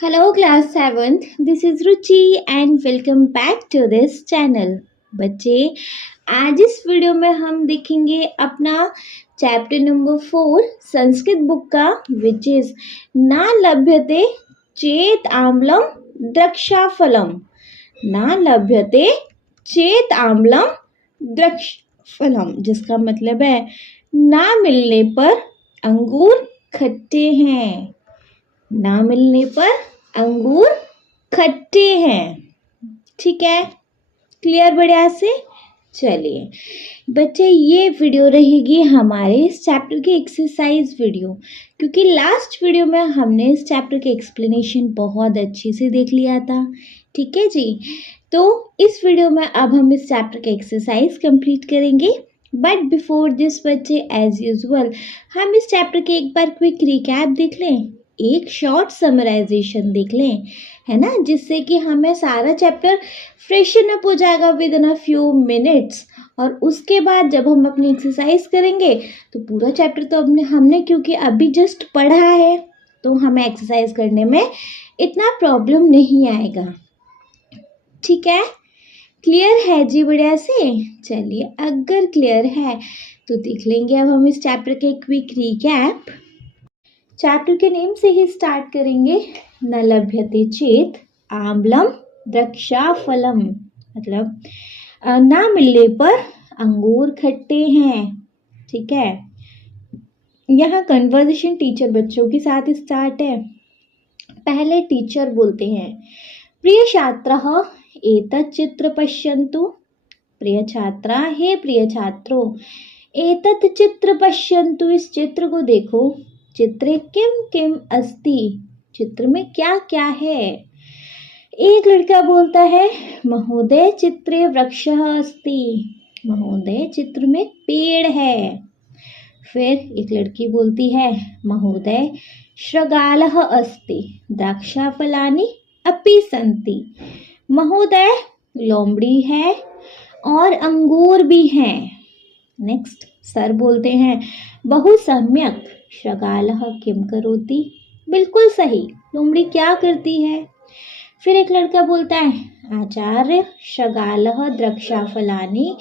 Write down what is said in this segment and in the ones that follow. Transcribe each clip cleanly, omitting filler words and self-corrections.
Hello class 7th, this is Ruchi and welcome back to this channel. बच्चे आज इस video में हम देखेंगे अपना चैप्टर नंबर 4 संस्कृत बुक का विच इज ना लभ्यते चेत आम्लम द्रक्षाफलम। ना लभ्यते चेत आम्लम द्रक्षफलम जिसका मतलब है ना मिलने पर अंगूर खट्टे हैं। ना मिलने पर अंगूर खट्टे हैं। ठीक है, क्लियर बढ़िया से। चलिए बच्चे, ये वीडियो रहेगी हमारे इस चैप्टर की एक्सरसाइज वीडियो, क्योंकि लास्ट वीडियो में हमने इस चैप्टर के एक्सप्लेनेशन बहुत अच्छे से देख लिया था। ठीक है जी, तो इस वीडियो में अब हम इस चैप्टर के एक्सरसाइज कंप्लीट करेंगे। बट बिफोर दिस बच्चे, एज यूजुअल हम इस चैप्टर के एक बार क्विक रिकैप देख लें, एक शॉर्ट समराइजेशन देख लें, है ना, जिससे कि हमें सारा चैप्टर फ्रेशन अप हो जाएगा with in a few minutes. और उसके बाद जब हम अपनी एक्सरसाइज करेंगे तो पूरा चैप्टर तो हमने क्योंकि अभी जस्ट पढ़ा है तो हमें एक्सरसाइज करने में इतना प्रॉब्लम नहीं आएगा। ठीक है, क्लियर है जी बढ़िया से। चलिए, अगर क्लियर है तो देख लेंगे अब हम इस चैप्टर के क्विक रिकैप। चैप्टर के नेम से ही स्टार्ट करेंगे। न लभ्यते चेत आम्लम द्रक्षाफलम, मतलब ना मिलने पर अंगूर खट्टे हैं। ठीक है, यहाँ कन्वर्सेशन टीचर बच्चों के साथ स्टार्ट है। पहले टीचर बोलते हैं, प्रिय छात्रः एतत् चित्र पश्यन्तु। प्रिय छात्रा, हे प्रिय छात्रों, एतत् चित्र पश्यन्तु, इस चित्र को देखो। चित्रे किम किम अस्ति, चित्र में क्या क्या है। एक लड़का बोलता है, महोदय चित्रे वृक्षः अस्ति, महोदय चित्र में पेड़ है। फिर एक लड़की बोलती है, महोदय शृगालः अस्ति द्राक्षाफलानि अपि सन्ति, महोदय लोमड़ी है और अंगूर भी हैं। नेक्स्ट सर बोलते हैं, बहु सम्यक शृगालः किम करोति, बिल्कुल सही, लोमड़ी क्या करती है। फिर एक लड़का बोलता है, आचार्य शृगालः द्रक्षाफलानि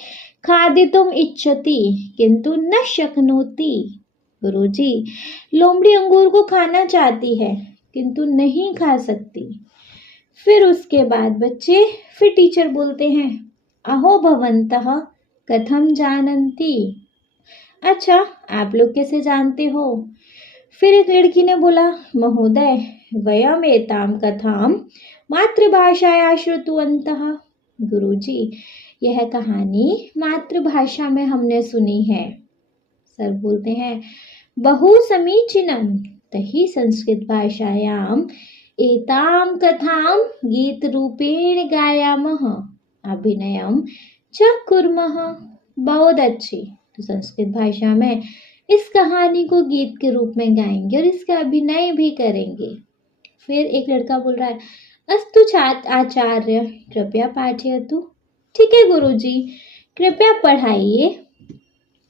खादितुम इच्छति किंतु न शक्नोति। गुरुजी, लोमड़ी अंगूर को खाना चाहती है किंतु नहीं खा सकती। फिर उसके बाद बच्चे, फिर टीचर बोलते हैं, अहो भवन्तः कथम जानन्ति, अच्छा आप लोग कैसे जानते हो। फिर एक लड़की ने बोला, महोदय वयम एताम कथाम मातृभाषाया श्रुतवन्तः, गुरुजी यह कहानी मातृभाषा में हमने सुनी है। सर बोलते हैं, बहु समीचीनम तहि संस्कृत भाषायाम एताम कथाम गीत रूपेण गायामः अभिनयम च कुर्मः, बहुत अच्छी, तो संस्कृत भाषा में इस कहानी को गीत के रूप में गाएंगे और इसका अभिनय भी करेंगे। फिर एक लड़का बोल रहा है, अस्तु आचार्य कृपया पाठयतु, ठीक है गुरुजी कृपया पढ़ाइए।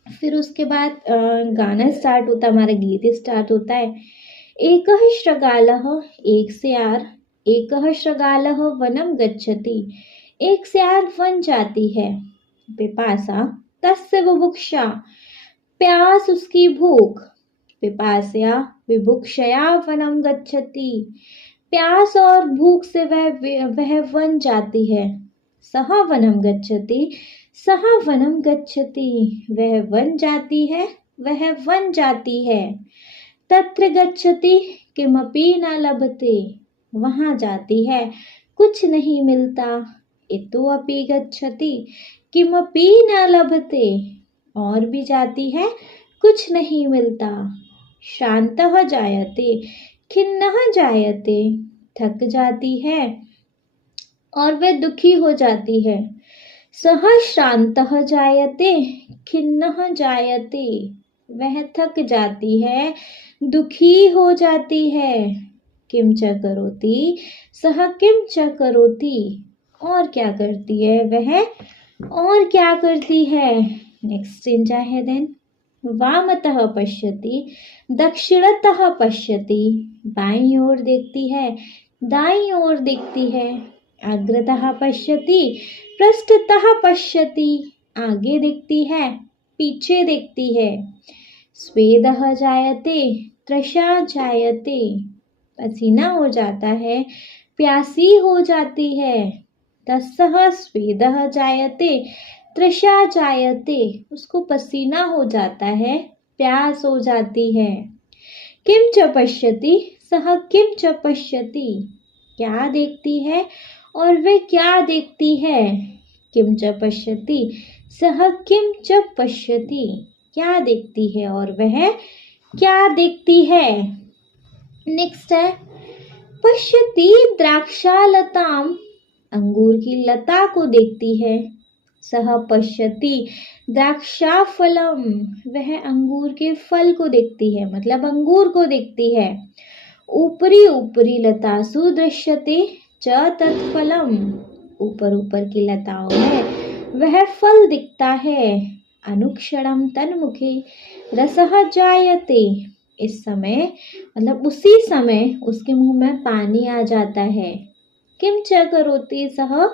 फिर उसके बाद गाना स्टार्ट होता है, हमारा गीत स्टार्ट होता है। एकः शृगालः, एक सियार, एकः शृगालः वनम गच्छति, एक सियार वन जाती है। पिपासा तस्य बुभुक्षा, प्यास उसकी भूख। पिपासया विभुक्षया वनम गच्छति, प्यास और भूख से वह वन जाती है। सह वनम गच्छति, सह वनम गच्छति, वह वन जाती है, वह वन जाती है। तत्र गच्छति किमपि न लभते, वहां जाती है कुछ नहीं मिलता। इतोऽपि गच्छति किमपि न लभते, और भी जाती है कुछ नहीं मिलता। शान्तः जायते खिन्नः जायते, थक जाती है और वह दुखी हो जाती है। सः श्रान्तः जायते खिन्नः जायते, वह थक जाती है, दुखी हो जाती है। किम च करोति, सः किम च करोति, और क्या करती है वह, और क्या करती है। नेक्स्ट सिंजा है देन, वामतः पश्यति दक्षिणतः पश्यति, बाईं ओर देखती है, दाईं ओर देखती है। अग्रतः पश्यति, पृष्ठतः पश्यति, आगे देखती है, पीछे देखती है। स्वेदः जायते, तृषा जायते, पसीना हो जाता है, प्यासी हो जाती है। तस्सः स्वेदः जायते, तृषा जायते, उसको पसीना हो जाता है, प्यास हो जाती है। किम च पश्यति, सः किम च पश्यति, क्या देखती है और वह क्या देखती है। किम च पश्यति, सः किम च पश्यति, क्या देखती है और वह क्या देखती है। नेक्स्ट है पश्यति द्राक्षालताम, अंगूर की लता को देखती है। सह पश्यति द्राक्षाफलम, वह अंगूर के फल को देखती है, मतलब अंगूर को देखती है। ऊपरी ऊपरी लतासु दृश्यते च तत्फलम, ऊपर ऊपर की लताओं में वह फल दिखता है। अनुक्षणम तन्मुखे रसः जायते, इस समय मतलब उसी समय उसके मुंह में पानी आ जाता है। किम च करोति सह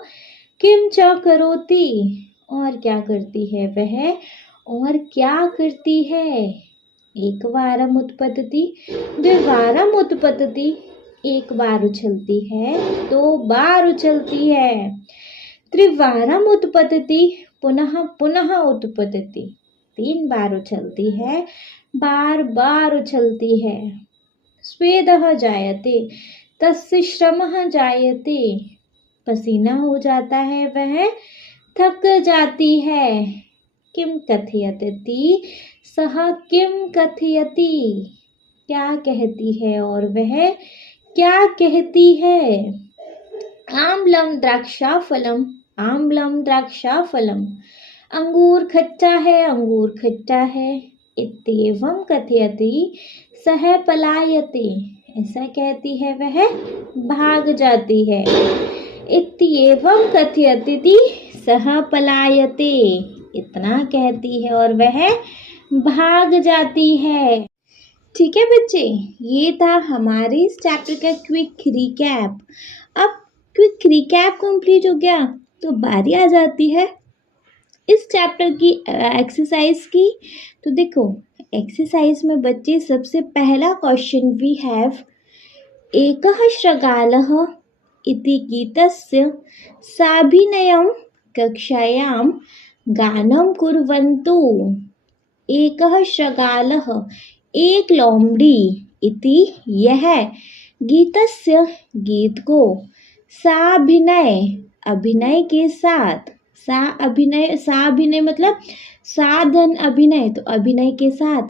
किम च करोति, और क्या करती है वह, और क्या करती है। एक बारम उत्पतति द्विवारम उत्पतति, एक बार उछलती है, दो बार उछलती है। त्रिवारम उत्पतति पुनः पुनः उत्पतति, तीन बार उछलती है, बार बार उछलती है। स्वेदः जायते तस्य श्रमः जायते, पसीना हो जाता है, वह थक जाती है। किम कथयति सः किम कथयति, क्या कहती है और वह क्या कहती है। आम्लम द्राक्षाफलम, आम्लम द्राक्षाफलम, अंगूर खट्टा है, अंगूर खट्टा है। इत्येवं कथयति सः पलायते, ऐसा कहती है वह भाग जाती है। इत्येवं कथयति सः पलायते, इतना कहती है और वह भाग जाती है। ठीक है बच्चे, ये था हमारे इस चैप्टर का क्विक रिकैप। अब क्विक रिकैप कंप्लीट हो गया तो बारी आ जाती है इस चैप्टर की एक्सरसाइज की। तो देखो एक्सरसाइज में बच्चे सबसे पहला क्वेश्चन वी हैव एकः शृगालः इति गीतस्य साभिनयं कक्षायां गानं कुर्वन्तु। एकः शृगालः, एक लोमड़ी, इति यह, गीतस्य गीत को, साभिनय अभिनय के साथ, साभिनय मतलब साधन अभिनय, तो अभिनय के साथ,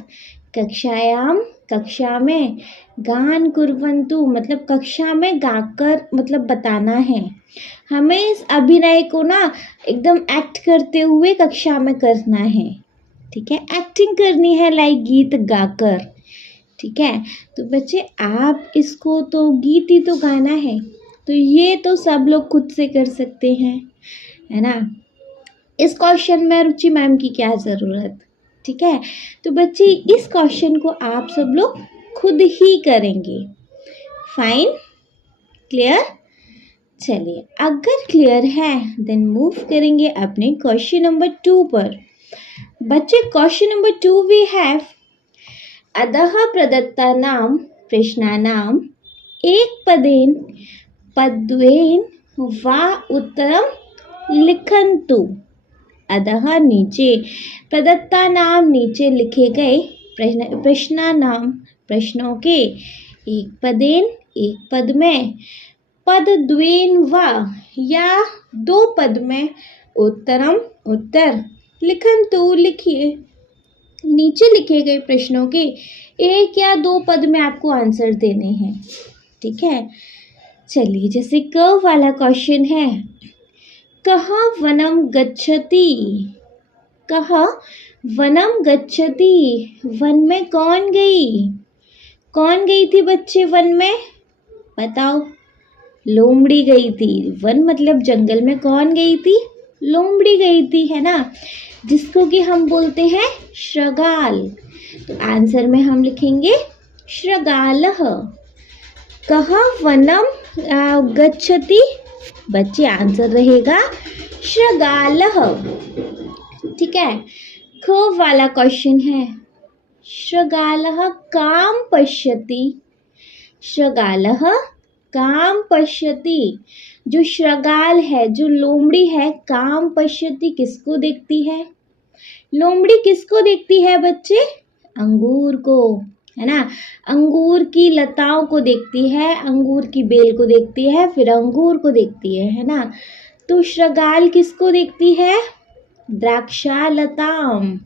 कक्षायाम कक्षा में, गान कुर्वन्तु मतलब कक्षा में गाकर मतलब बताना है। हमें इस अभिनय को ना एकदम एक्ट करते हुए कक्षा में करना है। ठीक है, एक्टिंग करनी है लाइक गीत गाकर। ठीक है, तो बच्चे आप इसको तो गीत ही तो गाना है, तो ये तो सब लोग खुद से कर सकते हैं, है ना। इस क्वेश्चन में रुचि मैम की क्या ज़रूरत। ठीक है, तो बच्चे इस क्वेश्चन को आप सब लोग खुद ही करेंगे। Fine, clear. चलिए अगर क्लियर है देन मूव करेंगे अपने क्वेश्चन नंबर 2 पर। बच्चे क्वेश्चन नंबर 2 वी हैव अधः प्रदत्तानां प्रश्नानां एक पदेन पद्वेन वा उत्तरं लिखन्तु। अधः नीचे, प्रदत्ता नाम नीचे लिखे गए प्रश्नानां प्रश्नों के, एक पदेन एक पद में, पद द्वेन वा या दो पद में, उत्तरम उत्तर, लिखन्तु लिखिए। नीचे लिखे गए प्रश्नों के एक या दो पद में आपको आंसर देने हैं। ठीक है, चलिए जैसे क वाला क्वेश्चन है, कहाँ वनम गच्छति, कहाँ वनम गच्छति, वन में कौन गई, कौन गई थी बच्चे वन में, बताओ। लोमड़ी गई थी। वन मतलब जंगल में कौन गई थी, लोमड़ी गई थी, है ना, जिसको कि हम बोलते हैं शृगाल। तो आंसर में हम लिखेंगे शृगालः। कहाँ वनम गच्छति? बच्चे आंसर रहेगा शृगालः। ठीक है, ख वाला क्वेश्चन है, शृगालः कां पश्यति? शृगालः कां पश्यति? जो शृगाल है, जो लोमड़ी है, कां पश्यति किसको देखती है? लोमड़ी किसको देखती है बच्चे? अंगूर को, है ना। अंगूर की लताओं को देखती है, अंगूर की बेल को देखती है, फिर अंगूर को देखती है ना। तो शृगाल किसको देखती है? द्राक्षालताम।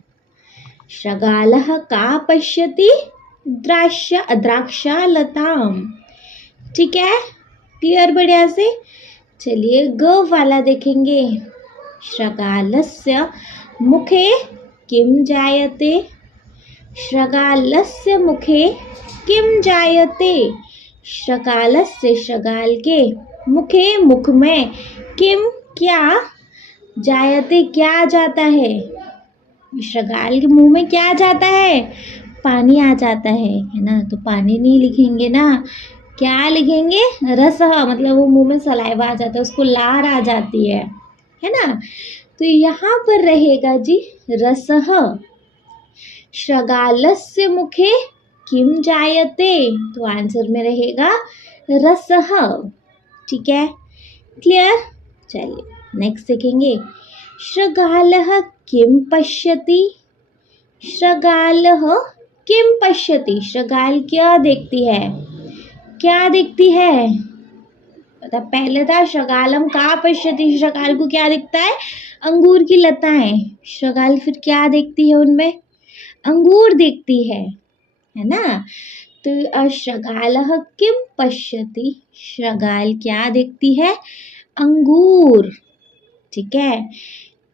शृगालः का पश्यति? द्राक्षालताम। ठीक है, क्लियर बढ़िया से। चलिए ग वाला देखेंगे, शृगालस्य मुखे किम जायते? शृगालस्य मुखे किम जायते? शृगालस्य शृगाल के, मुखे मुख में, किम क्या, जायते क्या जाता है? शृगाल के मुंह में क्या जाता है? पानी आ जाता है ना। तो पानी नहीं लिखेंगे ना, क्या लिखेंगे? रसः, मतलब वो मुंह में सलाइवा आ जाता है, उसको लार आ जाती है ना। तो यहाँ पर रहेगा जी रसः। शृगालस्य मुखे किम जायते? तो आंसर में रहेगा रसः। ठीक है, क्लियर। चलिए नेक्स्ट देखेंगे, शृगालः किम पश्यति? शृगालः किम पश्यति? शृगाल क्या देखती है? क्या देखती है? मतलब पहले था शृगालम का पश्यति, शृगाल को क्या दिखता है? अंगूर की लताएं। शृगाल फिर क्या देखती है उनमें? अंगूर देखती है ना। तो शृगालः किम पश्यति? शृगाल क्या देखती है? अंगूर। ठीक है,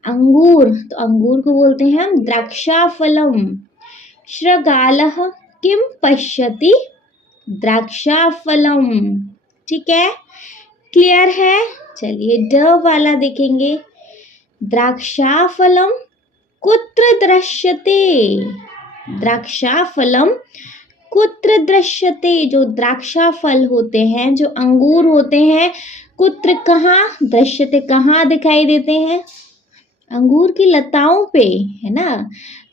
अंगूर, तो अंगूर को बोलते हैं हम द्राक्षाफलम। शृगालः किम पश्यति? द्राक्षाफलम। ठीक है, क्लियर है। चलिए ड वाला देखेंगे, द्राक्षाफलम कुत्र दृश्यते? द्राक्षाफलम कुत्र दृश्यते? जो द्राक्षाफल होते हैं, जो अंगूर होते हैं, कुत्र कहाँ, दृश्यते कहाँ दिखाई देते हैं? अंगूर की लताओं पे, है ना।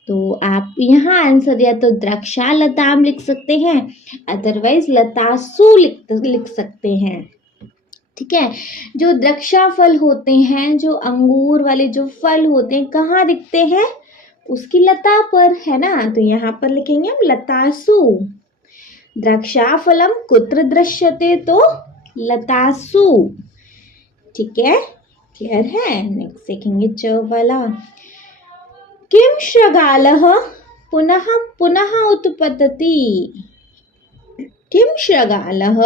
तो आप यहाँ आंसर या तो द्राक्षालताम लिख सकते हैं, अदरवाइज लतासु लिख सकते हैं। ठीक है, जो द्राक्षाफल होते हैं, जो अंगूर वाले जो फल होते हैं, कहाँ दिखते हैं? उसकी लता पर, है ना। तो यहाँ पर लिखेंगे हम लतासु। द्राक्षाफलम कुत्र दृश्यते? तो लतासु। ठीक है, क्लियर है। नेक्स्ट देखेंगे च वाला, किम शृगालः पुनः पुनः उत्पतति? किम शृगालः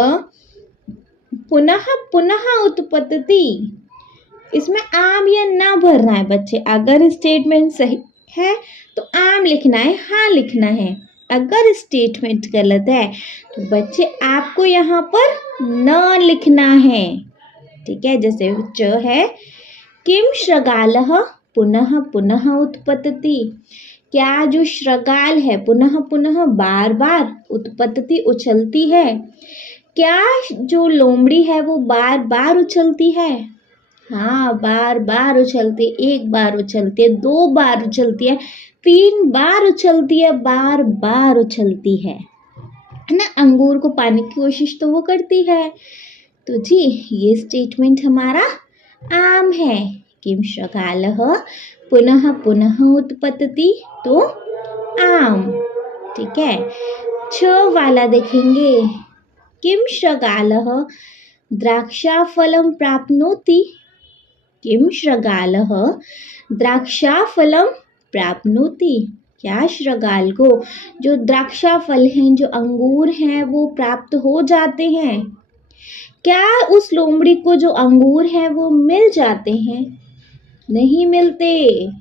पुनः पुनः उत्पतति? इसमें आम या ना भरना है बच्चे। अगर स्टेटमेंट सही है तो आम लिखना है, हाँ लिखना है। अगर स्टेटमेंट गलत है तो बच्चे आपको यहाँ पर न लिखना है। ठीक है, जैसे च है, किम शृगालः पुनः पुनः उत्पतति? क्या जो शृगाल है पुनः पुनः बार बार उत्पतति उछलती है? क्या जो लोमड़ी है वो बार बार उछलती है? हाँ, बार बार उछलती है। एक बार उछलती है, 2 बार उछलती है, 3 बार उछलती है, बार बार उछलती है ना। अंगूर को पाने की कोशिश तो वो करती है। तो जी ये स्टेटमेंट हमारा आम है। किम शृगालः पुनः पुनः उत्पतति? तो आम। ठीक है, छ वाला देखेंगे, किम शृगालः द्राक्षाफलम प्राप्नोति? किम शृगालः द्राक्षाफलम प्राप्नोति? क्या शृगाल को जो द्राक्षाफल हैं, जो अंगूर हैं, वो प्राप्त हो जाते हैं? क्या उस लोमड़ी को जो अंगूर हैं वो मिल जाते हैं? नहीं मिलते,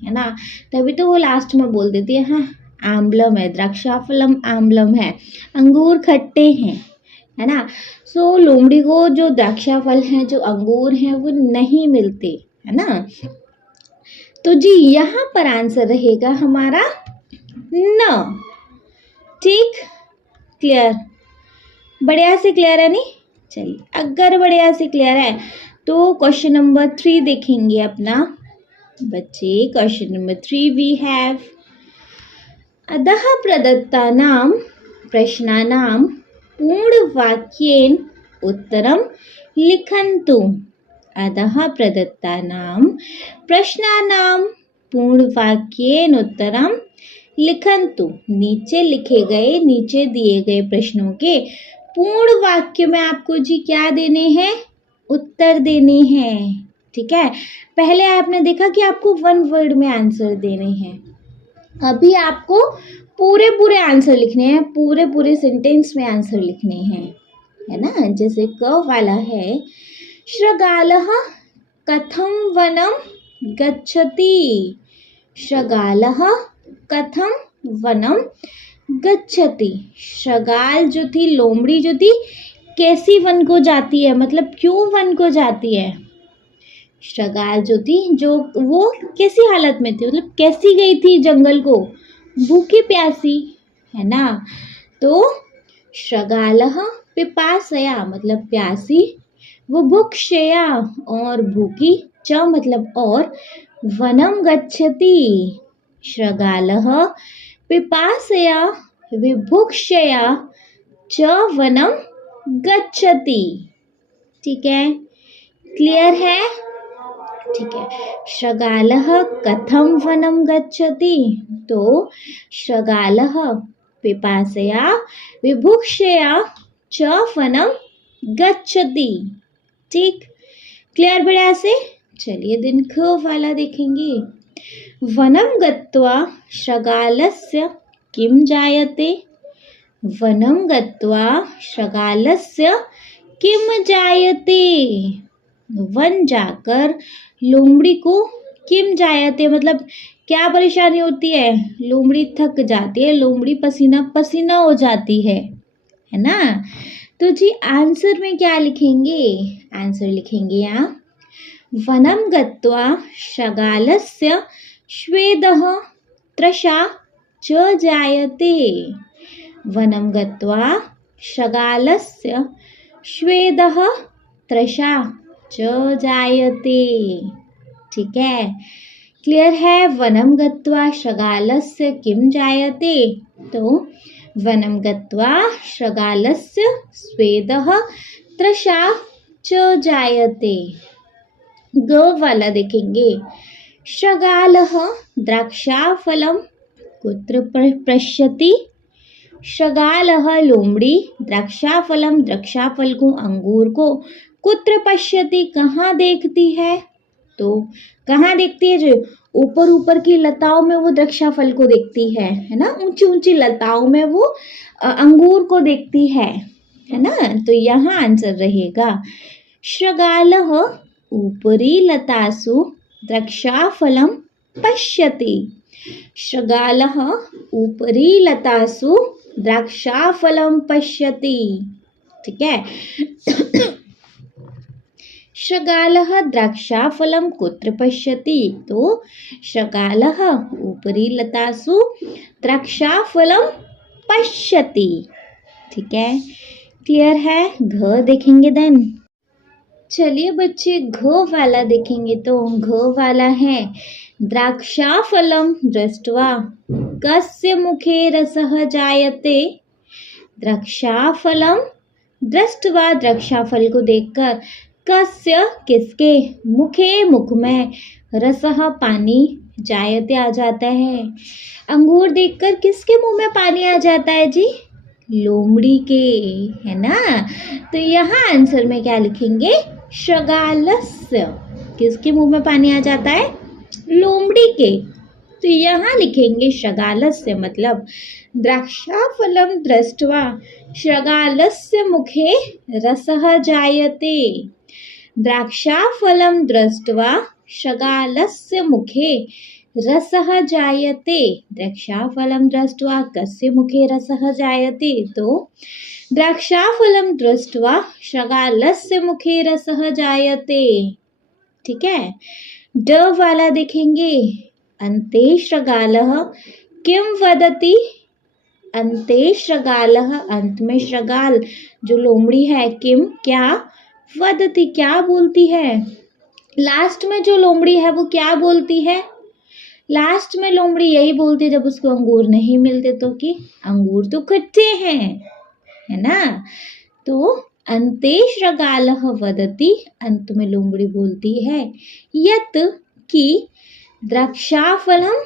है ना। तभी तो वो लास्ट में बोल देती है, हाँ आम्लम है, द्राक्षाफलम आम्लम है, अंगूर खट्टे हैं, है ना। सो लोमड़ी को जो द्राक्षाफल हैं, जो अंगूर हैं, वो नहीं मिलते, है ना। तो जी यहाँ पर आंसर रहेगा हमारा न। ठीक, क्लियर, बढ़िया से क्लियर है नहीं। चलिए अगर बढ़िया से क्लियर है तो क्वेश्चन नंबर 3 देखेंगे अपना बच्चे। क्वेश्चन नंबर 3 वी हैव अधः प्रदत्तानां प्रश्नानां पूर्णवाक्येन उत्तरं लिखन्तु। अधः प्रदत्तानां प्रश्नानां पूर्णवाक्येन उत्तरं लिखन्तु। नीचे लिखे गए, नीचे दिए गए प्रश्नों के पूर्ण वाक्य में आपको जी क्या देने हैं, उत्तर देने हैं। ठीक है, पहले आपने देखा कि आपको वन वर्ड में आंसर देने हैं, अभी आपको पूरे पूरे आंसर लिखने हैं, पूरे पूरे सेंटेंस में आंसर लिखने हैं, है ना। जैसे क वाला है शृगालः कथं वनं गच्छति। शृगालः कथं वनं गच्छति। शृगाल जो थी, लोमड़ी जो थी, कैसी वन को जाती है, मतलब क्यों वन को जाती है। शृगाल जो थी, जो वो कैसी हालत में थी, मतलब कैसी गई थी जंगल को, भूखी प्यासी, है ना। तो शृगालः पिपासया मतलब प्यासी, वो भुक्षया और भूखी, च मतलब और, वनम गच्छति। शृगालः पिपासया विभुक्षया च वनम गच्छति। ठीक है, क्लियर है। ठीक है, शृगालः कथं वनं गच्छति, तो शृगालः पिपासया विभुक्षया च वनं गच्छति। ठीक, क्लियर बढ़िया से। चलिए दिन ख वाला देखेंगे। वनं गत्वा शृगालस्य किं जायते। वनं गत्वा शृगालस्य किं जायते। वन जाकर लोमड़ी को किम जायते मतलब क्या परेशानी होती है, लोमड़ी थक जाती है, लोमड़ी पसीना पसीना हो जाती है ना। तो जी आंसर में क्या लिखेंगे, आंसर लिखेंगे यहाँ वनं गत्वा शृगालस्य स्वेदः तृषा च जायते। वनं गत्वा शृगालस्य स्वेदः तृषा च जायते। ठीक है, क्लियर है। वनं गत्वा शृगालस्य किं जायते, तो वनं गत्वा शृगालस्य स्वेदः तृषा च जायते। ग वाला देखेंगे। शृगालः द्राक्षाफलं कुत्र पश्यति। शृगालः लोमड़ी द्राक्षाफलम द्राक्षाफल को, अंगूर को, कुत्र पश्यति कहाँ देखती है, तो कहाँ देखती है, जो ऊपर ऊपर की लताओं में वो द्राक्षाफल को देखती है ना, ऊंची ऊंची लताओं में वो अंगूर को देखती है ना। तो यहाँ आंसर रहेगा शृगालः उपरि लतासु द्राक्षाफलं पश्यति। शृगालः उपरि लतासु द्राक्षाफलं पश्यति। ठीक है। शृगालः द्राक्षाफलं कुत्र पश्यति, तो शृगालः उपरि लतासु द्राक्षाफलं पश्यति। ठीक है, क्लियर है। घ देखेंगे देन। चलिए बच्चे घ वाला देखेंगे। तो घ वाला है द्राक्षाफलं दृष्ट्वा कस्य मुखे रसः जायते। द्राक्षाफलं दृष्ट्वा द्राक्षाफल को देखकर, कस्य किसके, मुखे मुख में, रसः पानी, जायते आ जाता है। अंगूर देखकर किसके मुंह में पानी आ जाता है जी, लोमड़ी के, है ना। तो यहाँ आंसर में क्या लिखेंगे, शृगालस्य, किसके मुंह में पानी आ जाता है, लोमड़ी के। तो यहाँ लिखेंगे शृगालस्य मतलब द्राक्षाफलं दृष्ट्वा शृगालस्य मुखे रसः जायते। द्राक्षाफलं दृष्ट्वा शृगालस्य मुखे रसः जायते। द्राक्षाफलं दृष्ट्वा कस्य मुखे रसः जायते, तो द्राक्षाफलं दृष्ट्वा शृगालस्य मुखे रसः जायते। ठीक है। ड वाला देखेंगे। अन्ते शृगालः किं वदति। अंते श्रगालः, अंत में श्रगाल जो लोमड़ी है, किम क्या, वदति क्या बोलती है, लास्ट में जो लोमड़ी है वो क्या बोलती है, लास्ट में लोमड़ी यही बोलती है जब उसको अंगूर नहीं मिलते तो कि अंगूर तो खट्टे हैं, है ना। तो अंते श्रगालः वदति, अंत में लोमड़ी बोलती है यत कि द्राक्षाफलम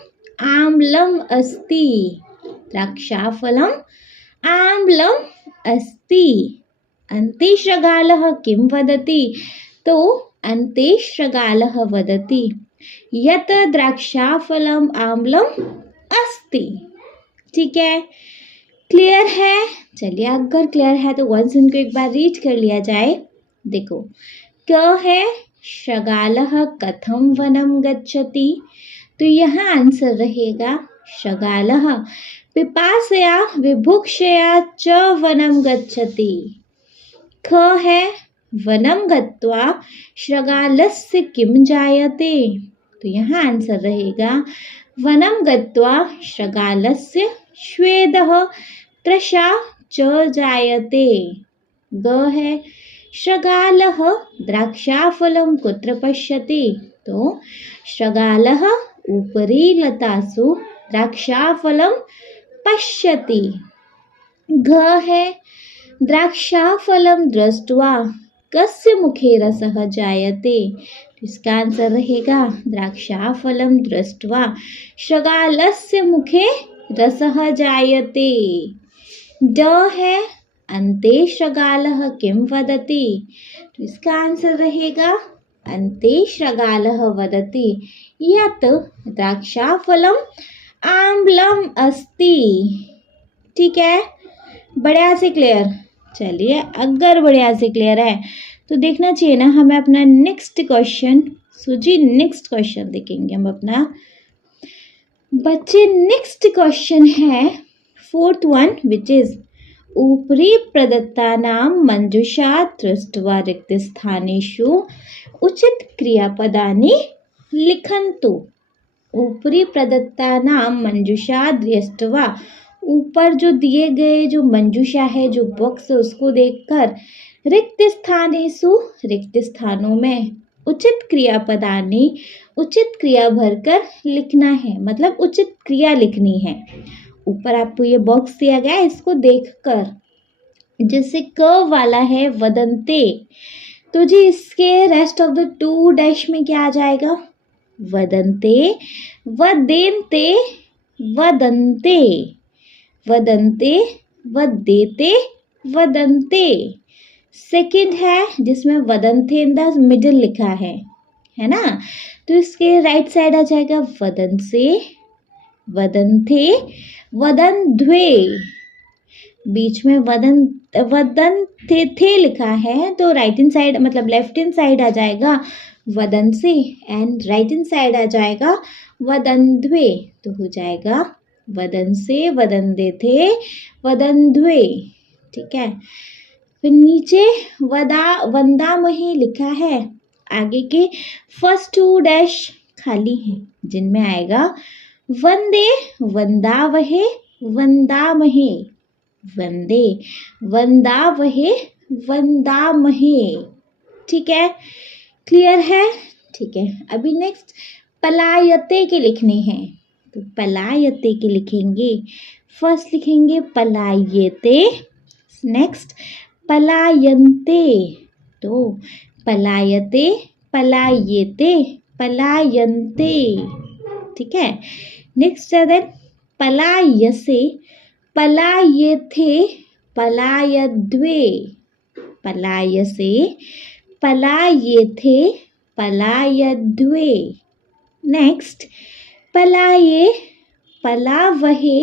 आम्लम अस्ति, द्राक्षाफलम आम्लम अस्ति। अन्ते श्रगालः किं वदति, तो अन्ते श्रगालः वदति यत द्राक्षाफलम आम्लम अस्ति। ठीक है, क्लियर है। चलिए अगर क्लियर है तो वंस इनको एक बार रीड कर लिया जाए। देखो, क है श्रगालः कथम वनम गच्छति, तो यहाँ आंसर रहेगा श्रगालः पिपासया विभुक्षया च वनम गच्छति। ख है वनम गत्वा श्रगालस्य किम जायते, तो यहाँ आंसर रहेगा वनम गत्वा श्रगालस्य श्वेदः तृषा च जायते। ग है श्रगालः द्राक्षाफलं कुत्र पश्यति, तो श्रगालः उपरि लतासु द्राक्षाफलं पश्यति। घ है द्राक्षाफलं दृष्ट्वा कस्य मुखे रसः जायते, इसका आंसर रहेगा द्राक्षाफलं दृष्ट्वा श्रगालस्य मुखे रसः जायते। ड है अन्ते श्रगालः किं वदति, तो इसका आंसर रहेगा अन्ते श्रगालः वदति यत् द्राक्षाफलम आम्लम अस्ति। ठीक है, बढ़िया से क्लियर। चलिए अगर बढ़िया से क्लियर है तो देखना चाहिए ना हमें अपना नेक्स्ट क्वेश्चन। सो जी नेक्स्ट क्वेश्चन देखेंगे हम अपना। बच्चे नेक्स्ट क्वेश्चन है फोर्थ वन विच इज ऊपरी प्रदत्तानां मंजूषा दृष्ट्वा रिक्तस्थानेषु उचित क्रियापदानि लिखन्तु। ऊपरी प्रदत्तानां मंजूषा दृष्ट्वा, ऊपर जो दिए गए जो मंजूषा है जो बॉक्स है उसको देखकर रिक्त स्थानेषु, रिक्त स्थानों में उचित क्रियापदानि, उचित क्रिया भरकर लिखना है, मतलब उचित क्रिया लिखनी है। ऊपर आपको ये बॉक्स दिया गया है, इसको देखकर। जैसे क वाला है वदन्ते, तो जी इसके rest of the two dash में क्या आ जाएगा, वदन्ते, वदेन्ते, वदन्ते, वदन्ते, वदेते, वदन्ते। सेकंड है जिसमें वदन्ते इन द मिडिल लिखा है ना, तो इसके राइट साइड आ जाएगा वदन्से, वदन्ते, वदन्ध्वे। बीच में वदन्ते थे लिखा है, तो राइट हैंड साइड मतलब लेफ्ट हैंड साइड आ जाएगा वदन्से एंड राइट हैंड साइड आ जाएगा वदन्ध्वे, तो हो जाएगा वदन्से, वदन्ते, वदन्ध्वे। ठीक है, फिर नीचे वंदामहे लिखा है, आगे के फर्स्ट टू डैश खाली हैं जिनमें आएगा वंदे, वंदावहे, वंदामहे, वंदे, वंदावहे, वंदामहे। ठीक है, क्लियर है। ठीक है, अभी नेक्स्ट पलायते के लिखने हैं, तो पलायते के लिखेंगे। फर्स्ट लिखेंगे पलायते, नेक्स्ट पलायन्ते, तो पलायते, पलायेते, पलायन्ते। ठीक है, नेक्स्ट है देन पलायसे, पलायेथे, पलायद्वे, पलायसे, पलायेथे, पलायद्वे। नेक्स्ट पलाये, पलावहे,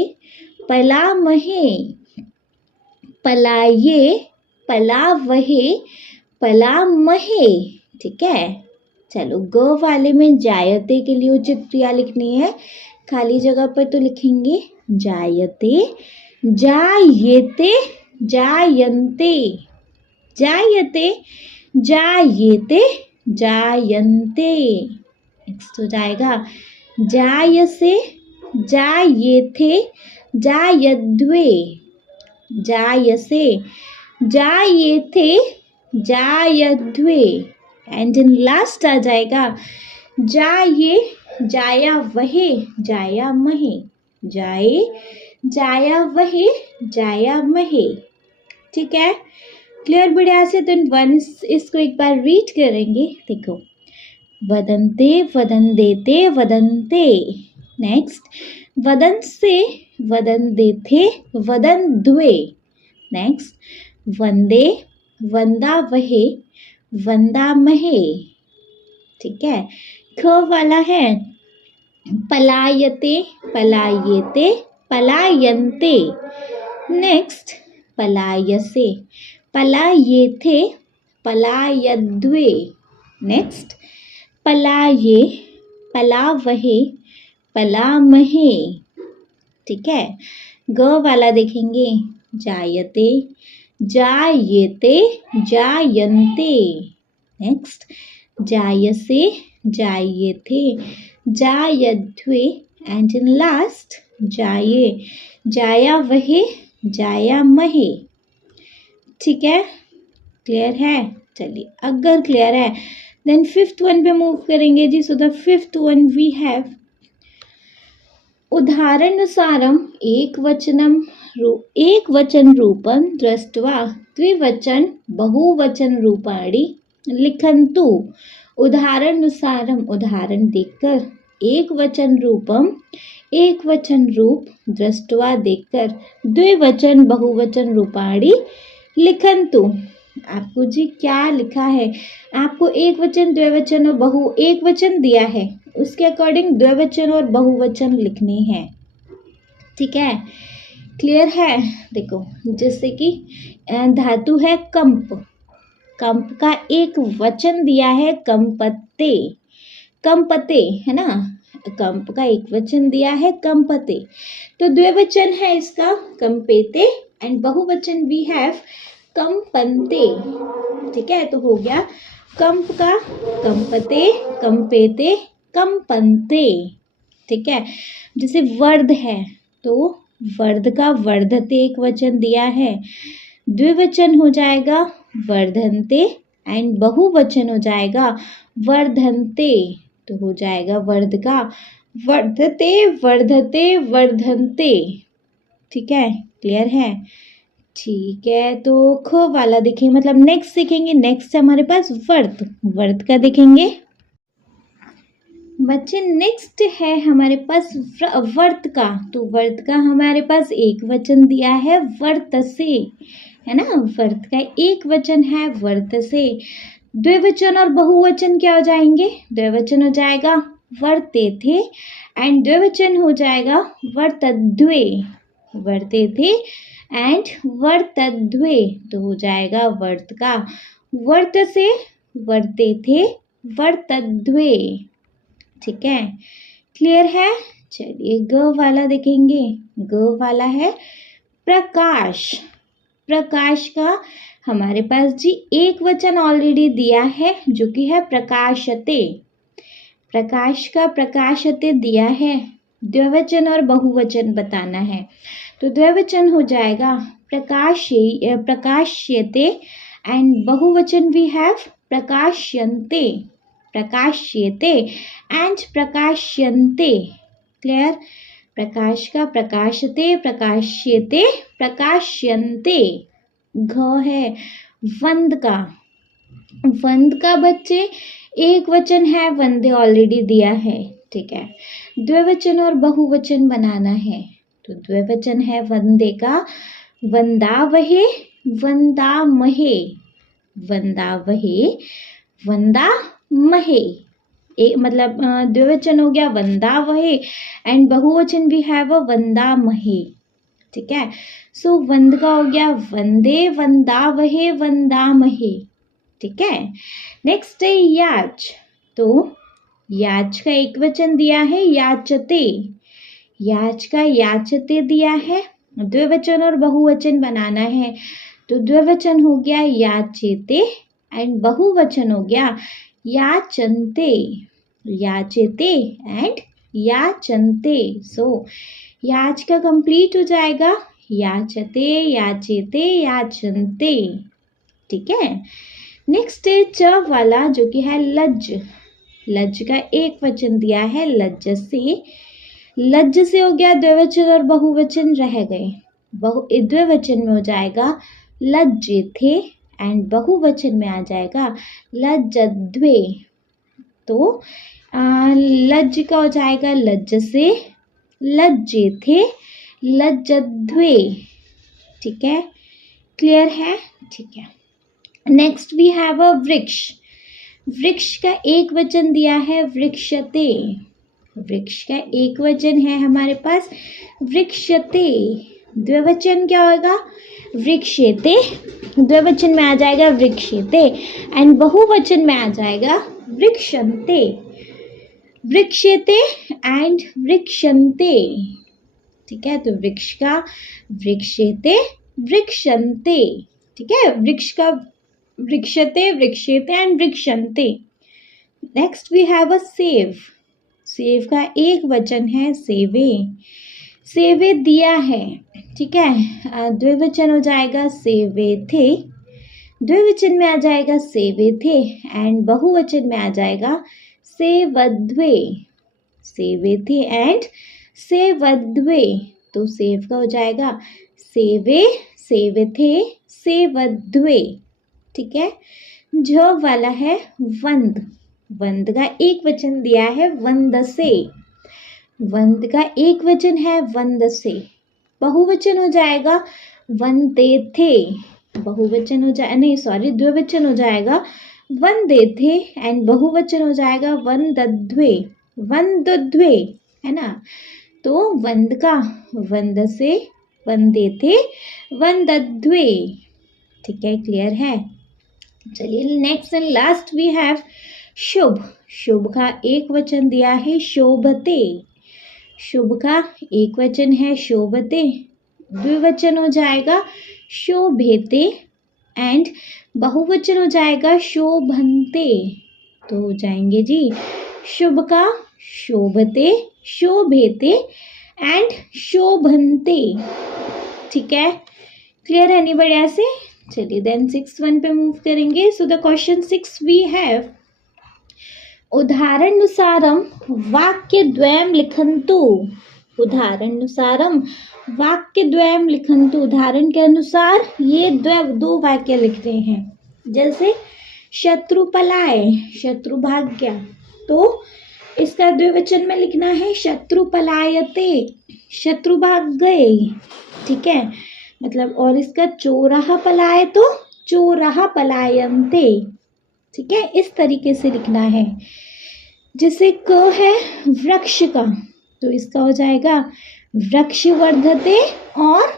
पलामहे, पलाये, पलावहे, पलामहे। ठीक है, चलो ग वाले में जायते के लिए उचित क्रिया लिखनी है, खाली जगह पर तो लिखेंगे जायते, जायेते, जायन्ते, जायते, जायेते, जायन्ते। नेक्स्ट हो जाएगा जायसे, जायेथे, जायध्वे, जायसे, जायेथे, जायध्वे एंड इन लास्ट आ जाएगा जाये, जाया वहे, जाया महे, जाए, जाया वहे, जाया महे। ठीक है, क्लियर बढ़िया से। तो वन इसको एक बार रीड करेंगे। देखो, वदन्ते, वदन्देते, वदन्ते। नेक्स्ट, वदन से, वदन्देथे, वदन्ध्वे। नेक्स्ट, वंदे, वंदावहे, वंदामहे। ठीक है, ख वाला है पलायते, पलायेते, पलायन्ते। नेक्स्ट, पलायसे, पलायेथे, पलायध्वे। नेक्स्ट, पलाये, पलावहे, पलामहे। ठीक है, ग वाला देखेंगे जायते, जायेते, जायन्ते। नेक्स्ट, जायसे, जायेथे, जायध्वे एंड इन लास्ट जाये, जाया वहे, जाया महे। ठीक है, क्लियर है। चलिए, अगर क्लियर है देन फिफ्थ वन पे मूव करेंगे जी। So the fifth one we have उदाहरणानुसारम एक वचन रूपं दृष्ट्वा द्विवचन बहुवचन रूपाणि लिखन्तु। उदाहरणानुसारम, उदाहरण देखकर, एक वचन रूपम, एक वचन रूप, दृष्ट्वा देखकर, द्विवचन बहुवचन रूपाणि लिखन्तु। आपको जी क्या लिखा है, आपको एक वचन, द्विवचन और एक वचन दिया है, उसके अकॉर्डिंग द्विवचन और बहुवचन लिखने हैं। ठीक है, क्लियर है। देखो, जैसे कि धातु है कंप, कंप का एक वचन दिया है कंपते, कंपते है ना, कंप का एक वचन दिया है कंपते। तो द्विवचन है इसका कंपेते एंड बहुवचन वी हैव कंपन्ते। ठीक है, तो हो गया कंप का कंपते, कंपेते, कंपन्ते। ठीक है, जैसे वर्ध है तो वर्ध का वर्धते एक वचन दिया है, द्विवचन हो जाएगा वर्धन्ते एंड बहुवचन हो जाएगा वर्धन्ते। तो हो जाएगा वर्ध का वर्धते, वर्धते, वर्धन्ते। ठीक है, क्लियर है। ठीक है, तो ख वाला देखेंगे, मतलब नेक्स्ट देखेंगे। नेक्स्ट हमारे पास वर्त, वर्त का देखेंगे बच्चे। नेक्स्ट है हमारे पास वर्त का। तो वर्त का हमारे पास एक वचन दिया है वर्तसे, है ना, वर्त का एक वचन है वर्तसे। द्विवचन और बहुवचन क्या हो जाएंगे, द्विवचन हो जाएगा वर्तेथे एंड द्विवचन हो जाएगा वर्तध्वे, वर्तेथे एंड वर्तध्वे। तो हो जाएगा वर्त का वर्त से, वर्तेथे, वर्तध्वे। ठीक है, क्लियर है। चलिए, ग वाला देखेंगे। ग वाला है प्रकाश। प्रकाश का हमारे पास जी एक वचन ऑलरेडी दिया है जो कि है प्रकाशते। प्रकाश का प्रकाशते दिया है, द्विवचन और बहुवचन बताना है। तो द्विवचन हो जाएगा प्रकाश्यते एंड बहुवचन वी हैव प्रकाश्यन्ते, प्रकाश्यते एंड प्रकाश्यन्ते। क्लियर, प्रकाश का प्रकाशते, प्रकाश्यते, प्रकाश्यन्ते। घ है वंद का। वंद का बच्चे एक वचन है, वंदे ऑलरेडी दिया है। ठीक है, द्विवचन और बहुवचन बनाना है। तो द्विवचन है वंदे का वंदावहे, वंदामहे, वंदावहे, वंदामहे। एक मतलब द्विवचन हो गया वंदावहे एंड बहुवचन भी है वो वंदामहे। ठीक है, सो वंद का हो गया वंदे, वंदावहे, वंदामहे। ठीक है, नेक्स्ट है याच। तो याच का एक वचन दिया है याचते, याच का याचते दिया है, द्विवचन और बहुवचन बनाना है। तो द्विवचन हो गया याचेते एंड बहुवचन हो गया याचन्ते, याचेते एंड याचन्ते। सो याच का कंप्लीट हो जाएगा याचते, याचेते, याचनते। ठीक है। नेक्स्ट है च वाला जो कि है लज्ज। लज्ज का एक वचन दिया है लज्ज से। लज्ज से हो गया द्विवचन और बहुवचन रह गए। द्विवचन में हो जाएगा लज्जेथे एंड बहुवचन में आ जाएगा लज्जद्वे। तो लज्ज का हो जाएगा लज्ज से, लज्जेथे, लज्जद्वे। ठीक है, क्लियर है? ठीक है। नेक्स्ट वी हैव अ वृक्ष। वृक्ष का एक वचन दिया है वृक्षते। वृक्ष का एक वचन है हमारे पास वृक्षते। द्विवचन क्या होगा? वृक्षेते। द्विवचन में आ जाएगा वृक्षेते एंड बहुवचन में आ जाएगा वृक्षन्ते। वृक्षेते एंड वृक्षन्ते। ठीक है, तो वृक्ष का वृक्षेते, वृक्षन्ते। ठीक है, वृक्ष का वृक्षते, वृक्षेते एंड वृक्षन्ते। नेक्स्ट वी हैव अ सेव। सेव का एक वचन है सेवे। सेवे दिया है। ठीक है, द्विवचन हो जाएगा सेवे थे। द्विवचन में आ जाएगा सेवे थे एंड बहुवचन में आ जाएगा सेवद्वे। सेवे थे एंड सेवद्वे। तो सेव का हो जाएगा सेवे, सेवे थे, सेवद्वे। ठीक है। ज वाला है वंद। वंद का एक वचन दिया है वंद से। वंद का एक वचन है वंद से। बहुवचन हो जाएगा वंदे थे। बहुवचन हो जाए नहीं सॉरी द्विवचन हो जाएगा वंदे थे एंड बहुवचन हो जाएगा वंदद्वे। वंदद्वे है ना। तो वंद का वंद से, वंदे थे, वंदद्वे। ठीक है, क्लियर है? चलिए next and last we have शुभ। शुभ का एक वचन दिया है शोभते। शुभ का एक वचन है शोभते। द्विवचन हो जाएगा शोभेते एंड बहुवचन हो जाएगा शोभन्ते। तो हो जाएंगे जी शुभ का शोभते, शोभेते एंड शोभन्ते। ठीक है, क्लियर है? नहीं बढ़िया से? चलिए देन 6 पे मूव करेंगे। So the question 6 we have उदाहरणानुसारम वाक्यद्वयं लिखन्तु। उदाहरणानुसारम वाक्यद्वयं लिखन्तु। उदाहरण के अनुसार ये दो वाक्य लिख रहे हैं। जैसे शत्रु पलाए, शत्रु भाग गया, तो इसका द्विवचन में लिखना है शत्रु पलायते, शत्रु भाग गए। ठीक है, मतलब और इसका चोराह पलाए तो चोराह पलायन्ते। ठीक है, इस तरीके से लिखना है। जैसे क है वृक्ष का, तो इसका हो जाएगा वृक्ष वर्धते। और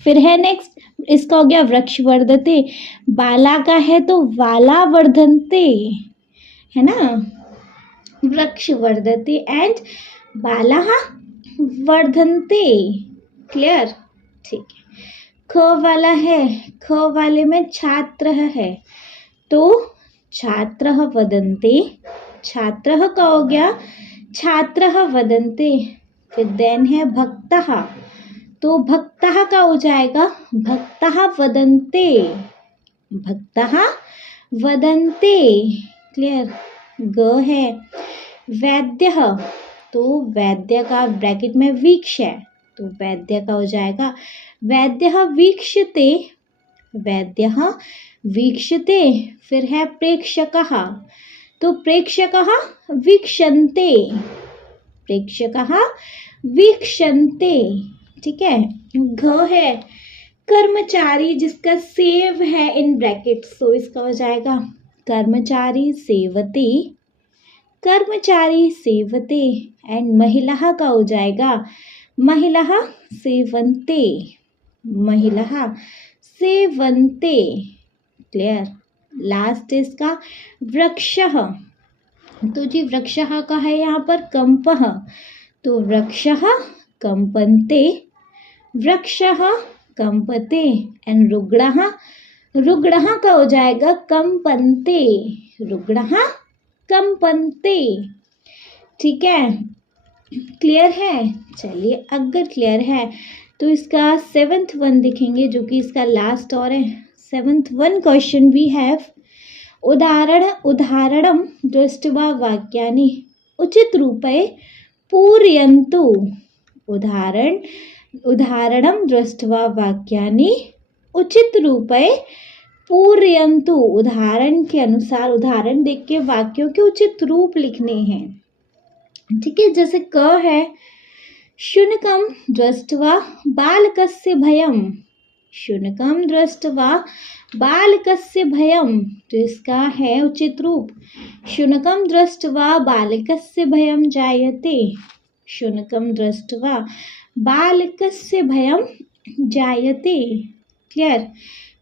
फिर है नेक्स्ट इसका हो गया वृक्ष वर्धते। बाला का है तो वाला वर्धन्ते, है ना। वृक्ष वर्धते एंड बाला वर्धन्ते। क्लियर? ठीक है। ख वाला है, ख वाले में छात्र है, तो छात्र वदन्ते। छात्र का हो गया छात्र वदन्ते। फिर देन है भक्तः, तो भक्तः का हो जाएगा भक्तः वदन्ते, भक्तः वदन्ते। क्लियर? ग है वैद्यः, तो वैद्य का ब्रैकेट में वीक्ष है, तो वैद्य का हो जाएगा वैद्यः वीक्षते, वैद्यः वीक्षते। फिर है प्रेक्षकः, तो प्रेक्षकः वीक्षन्ते, प्रेक्षकः वीक्षन्ते। ठीक है। घ है कर्मचारी, जिसका सेव है इन ब्रैकेट्स, तो इसका हो जाएगा कर्मचारी सेवते, कर्मचारी सेवते एंड महिला का हो जाएगा महिला सेवन्ते, महिला सेवन्ते। क्लियर? लास्ट इसका वृक्षः, तो जी वृक्षः का है यहाँ पर कंपः, तो वृक्षः कंपन्ते, वृक्षः कंपते एंड रुग्णः, रुग्णः का हो जाएगा कंपन्ते, रुग्णः कंपन्ते। ठीक है। क्लियर है? चलिए अगर क्लियर है तो इसका 7th वन देखेंगे जो कि इसका लास्ट और है। 7th one question we have उदाहरणं दृष्ट्वा वाक्यानि उचितरूपे पूरयन्तु। उदाहरणं दृष्ट्वा वाक्यानि उचितरूपे पूरयन्तु। उदाहरण के अनुसार उदाहरण देख के वाक्यों के उचित रूप लिखने हैं। ठीक है, जैसे क है शुनकं दृष्ट्वा बालकस्य भयं। शुनकं दृष्ट्वा बालकस्य भयं, तो इसका है उचित रूप शुनकं दृष्ट्वा बालकस्य भयं जायते। शुनकं दृष्ट्वा बालकस्य भयं जायते। क्लियर?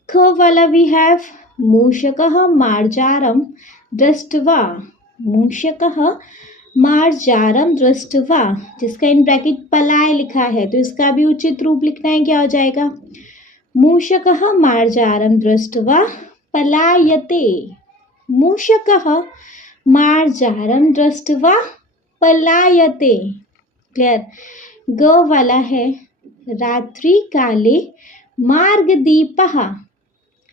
ख वाला वी हैव मूषकः मार्जारं दृष्ट्वा। मूषकः मार्जारं दृष्ट्वा, जिसका इन ब्रैकेट पलाय लिखा है, तो इसका भी उचित रूप लिखना है। क्या हो जाएगा? मूषकः मार्जारं दृष्ट्वा पलायते। मूषकः मार्जारं दृष्ट्वा पलायते। क्लियर? ग वाला है रात्रि काले मार्गदीपः।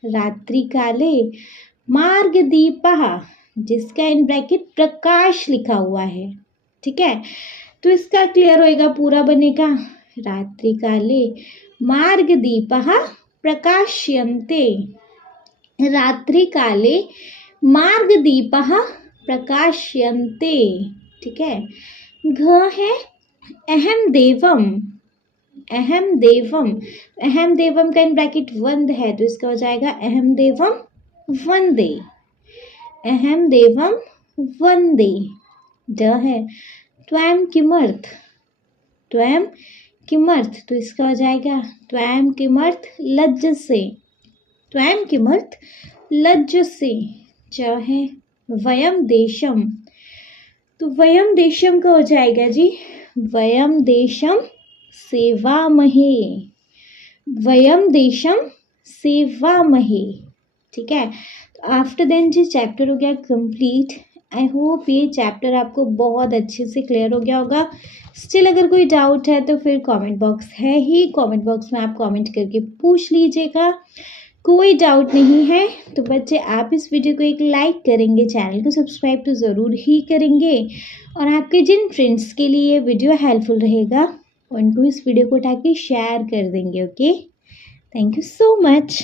रात्रि काले मार्गदीपः, जिसका इन ब्रैकेट प्रकाश लिखा हुआ है। ठीक है, तो इसका क्लियर होएगा, पूरा बनेगा रात्रि काले मार्गदीपः प्रकाश्यन्ते। रात्रि काले मार्गदीपः प्रकाश्यन्ते। ठीक है, घ है अहम देवम। अहम देवम, अहम देवम का इन ब्रैकेट वंद है, तो इसका हो जाएगा अहम देवम वंदे। अहम देवम वंदे। ड है त्वं किमर्थ। त्वं किमर्थ, तो इसका हो जाएगा त्वं किमर्थ लज्जसे। त्वं किमर्थ लज्जसे। च है वयम देशम, तो वयम देशम का हो जाएगा जी वयम देशम सेवामहे। वयम देशम सेवामहे। ठीक है, तो आफ्टर देन जी चैप्टर हो गया कंप्लीट। आई होप ये चैप्टर आपको बहुत अच्छे से क्लियर हो गया होगा। स्टिल अगर कोई डाउट है तो फिर कमेंट बॉक्स है ही, कमेंट बॉक्स में आप कमेंट करके पूछ लीजिएगा। कोई डाउट नहीं है तो बच्चे आप इस वीडियो को एक लाइक करेंगे, चैनल को सब्सक्राइब तो ज़रूर ही करेंगे, और आपके जिन फ्रेंड्स के लिए ये वीडियो हेल्पफुल रहेगा उनको इस वीडियो को उठा के शेयर कर देंगे। Okay, thank you so much.